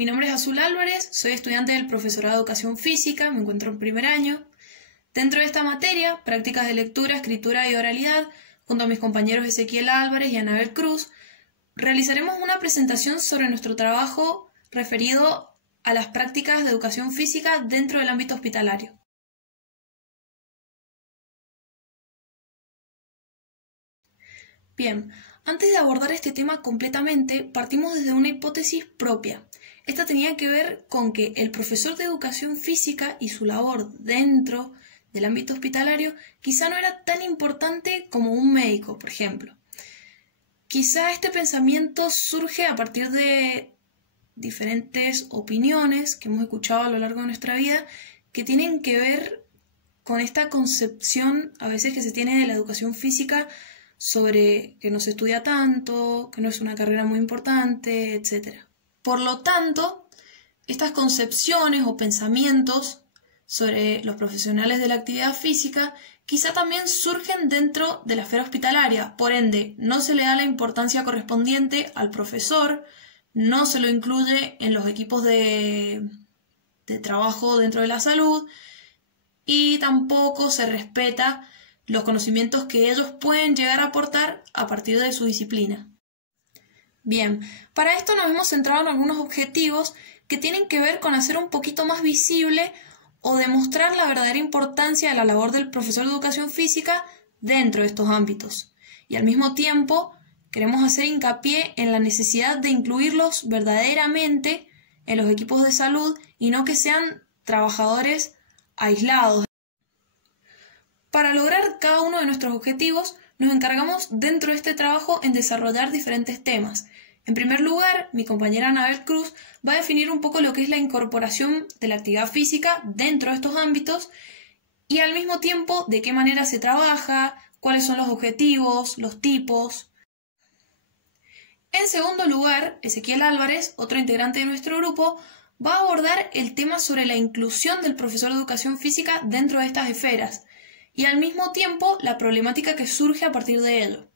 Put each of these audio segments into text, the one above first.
Mi nombre es Azul Álvarez, soy estudiante del profesorado de Educación Física, me encuentro en primer año. Dentro de esta materia, prácticas de lectura, escritura y oralidad, junto a mis compañeros Ezequiel Álvarez y Anabel Cruz, realizaremos una presentación sobre nuestro trabajo referido a las prácticas de educación física dentro del ámbito hospitalario. Bien, antes de abordar este tema completamente, partimos desde una hipótesis propia. Esta tenía que ver con que el profesor de educación física y su labor dentro del ámbito hospitalario quizá no era tan importante como un médico, por ejemplo. Quizá este pensamiento surge a partir de diferentes opiniones que hemos escuchado a lo largo de nuestra vida que tienen que ver con esta concepción a veces que se tiene de la educación física sobre que no se estudia tanto, que no es una carrera muy importante, etc. Por lo tanto, estas concepciones o pensamientos sobre los profesionales de la actividad física quizá también surgen dentro de la esfera hospitalaria, por ende, no se le da la importancia correspondiente al profesor, no se lo incluye en los equipos de trabajo dentro de la salud y tampoco se respeta los conocimientos que ellos pueden llegar a aportar a partir de su disciplina. Bien, para esto nos hemos centrado en algunos objetivos que tienen que ver con hacer un poquito más visible o demostrar la verdadera importancia de la labor del profesor de educación física dentro de estos ámbitos. Y al mismo tiempo queremos hacer hincapié en la necesidad de incluirlos verdaderamente en los equipos de salud y no que sean trabajadores aislados. Para lograr cada uno de nuestros objetivos, nos encargamos dentro de este trabajo en desarrollar diferentes temas. En primer lugar, mi compañera Anabel Cruz va a definir un poco lo que es la incorporación de la actividad física dentro de estos ámbitos y al mismo tiempo de qué manera se trabaja, cuáles son los objetivos, los tipos. En segundo lugar, Ezequiel Álvarez, otro integrante de nuestro grupo, va a abordar el tema sobre la inclusión del profesor de educación física dentro de estas esferas y al mismo tiempo la problemática que surge a partir de ello.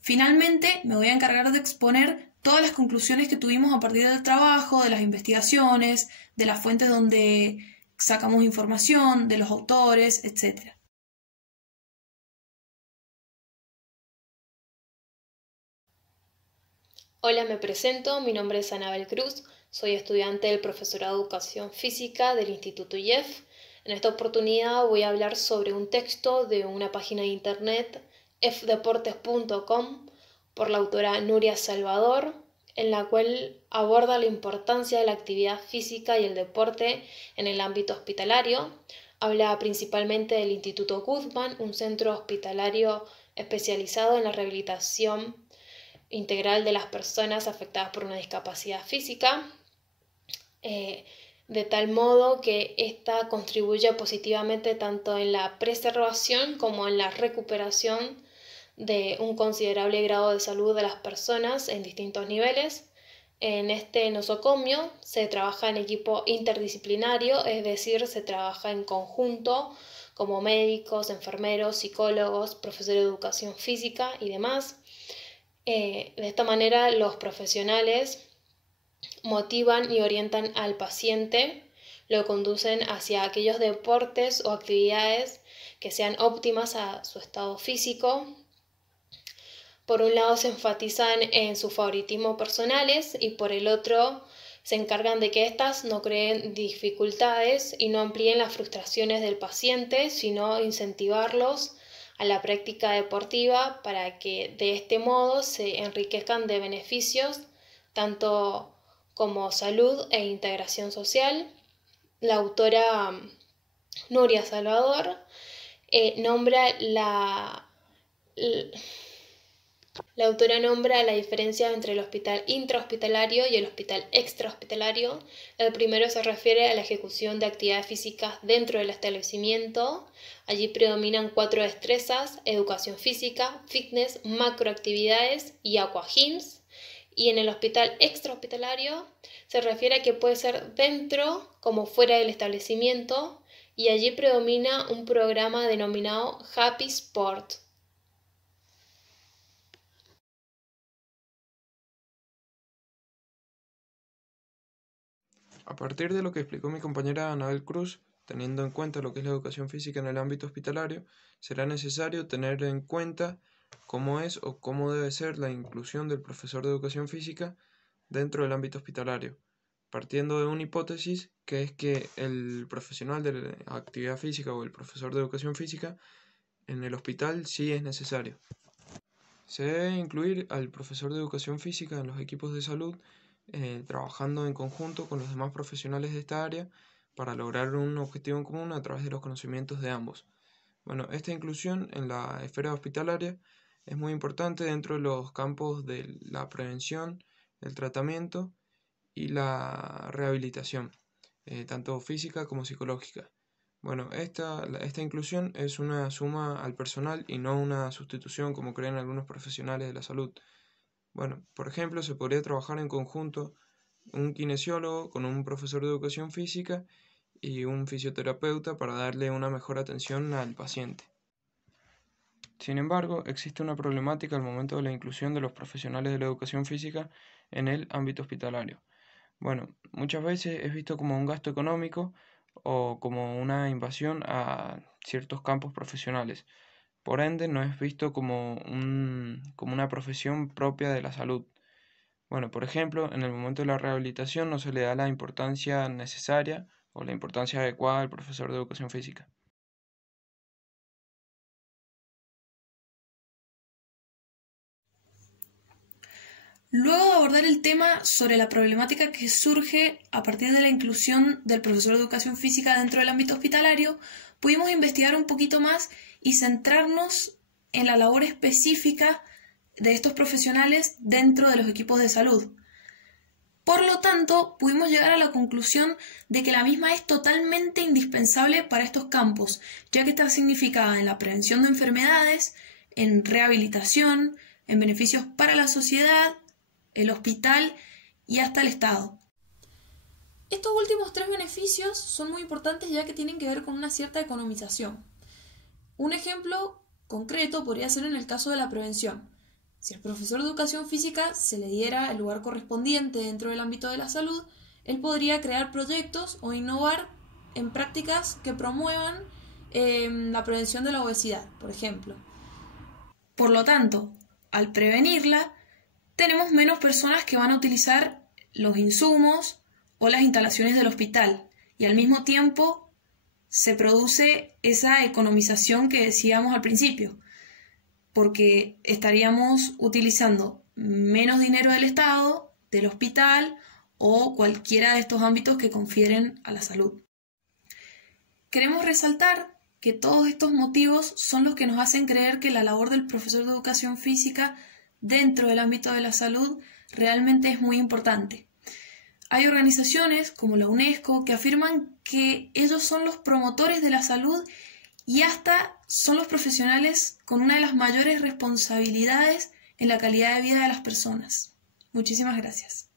Finalmente, me voy a encargar de exponer todas las conclusiones que tuvimos a partir del trabajo, de las investigaciones, de las fuentes donde sacamos información, de los autores, etc. Hola, me presento, mi nombre es Anabel Cruz, soy estudiante del profesorado de Educación Física del Instituto IEF. En esta oportunidad voy a hablar sobre un texto de una página de internet, fdeportes.com, por la autora Nuria Salvador, en la cual aborda la importancia de la actividad física y el deporte en el ámbito hospitalario. Habla principalmente del Instituto Guttmann, un centro hospitalario especializado en la rehabilitación integral de las personas afectadas por una discapacidad física, de tal modo que ésta contribuye positivamente tanto en la preservación como en la recuperación de un considerable grado de salud de las personas en distintos niveles. En este nosocomio se trabaja en equipo interdisciplinario, es decir, se trabaja en conjunto como médicos, enfermeros, psicólogos, profesores de educación física y demás. De esta manera los profesionales motivan y orientan al paciente, lo conducen hacia aquellos deportes o actividades que sean óptimas a su estado físico. Por un lado se enfatizan en sus favoritismos personales y por el otro se encargan de que éstas no creen dificultades y no amplíen las frustraciones del paciente, sino incentivarlos a la práctica deportiva para que de este modo se enriquezcan de beneficios tanto como salud e integración social. La autora Nuria Salvador nombra la diferencia entre el hospital intrahospitalario y el hospital extrahospitalario. El primero se refiere a la ejecución de actividades físicas dentro del establecimiento. Allí predominan 4 destrezas: educación física, fitness, macroactividades y aquagym. Y en el hospital extrahospitalario se refiere a que puede ser dentro como fuera del establecimiento y allí predomina un programa denominado Happy Sport. a partir de lo que explicó mi compañera Anabel Cruz, teniendo en cuenta lo que es la educación física en el ámbito hospitalario, será necesario tener en cuenta cómo es o cómo debe ser la inclusión del profesor de educación física dentro del ámbito hospitalario, partiendo de una hipótesis que es que el profesional de la actividad física o el profesor de educación física en el hospital sí es necesario. Se debe incluir al profesor de educación física en los equipos de salud, trabajando en conjunto con los demás profesionales de esta área para lograr un objetivo en común a través de los conocimientos de ambos. Bueno, esta inclusión en la esfera hospitalaria es muy importante dentro de los campos de la prevención, el tratamiento y la rehabilitación, tanto física como psicológica. Bueno, esta inclusión es una suma al personal y no una sustitución como creen algunos profesionales de la salud. Bueno, por ejemplo, se podría trabajar en conjunto un kinesiólogo con un profesor de educación física y un fisioterapeuta para darle una mejor atención al paciente. Sin embargo, existe una problemática al momento de la inclusión de los profesionales de la educación física en el ámbito hospitalario. Bueno, muchas veces es visto como un gasto económico o como una invasión a ciertos campos profesionales. Por ende, no es visto como una profesión propia de la salud. Bueno, por ejemplo, en el momento de la rehabilitación no se le da la importancia necesaria o la importancia adecuada al profesor de educación física. Luego de abordar el tema sobre la problemática que surge a partir de la inclusión del profesor de educación física dentro del ámbito hospitalario, pudimos investigar un poquito más y centrarnos en la labor específica de estos profesionales dentro de los equipos de salud. Por lo tanto, pudimos llegar a la conclusión de que la misma es totalmente indispensable para estos campos, ya que está significada en la prevención de enfermedades, en rehabilitación, en beneficios para la sociedad, el hospital y hasta el Estado. Estos últimos 3 beneficios son muy importantes ya que tienen que ver con una cierta economización. Un ejemplo concreto podría ser en el caso de la prevención. Si al profesor de educación física se le diera el lugar correspondiente dentro del ámbito de la salud, él podría crear proyectos o innovar en prácticas que promuevan la prevención de la obesidad, por ejemplo. Por lo tanto, al prevenirla, tenemos menos personas que van a utilizar los insumos o las instalaciones del hospital y al mismo tiempo se produce esa economización que decíamos al principio, porque estaríamos utilizando menos dinero del Estado, del hospital o cualquiera de estos ámbitos que confieren a la salud. Queremos resaltar que todos estos motivos son los que nos hacen creer que la labor del profesor de educación física dentro del ámbito de la salud realmente es muy importante. Hay organizaciones como la UNESCO que afirman que ellos son los promotores de la salud y hasta son los profesionales con una de las mayores responsabilidades en la calidad de vida de las personas. Muchísimas gracias.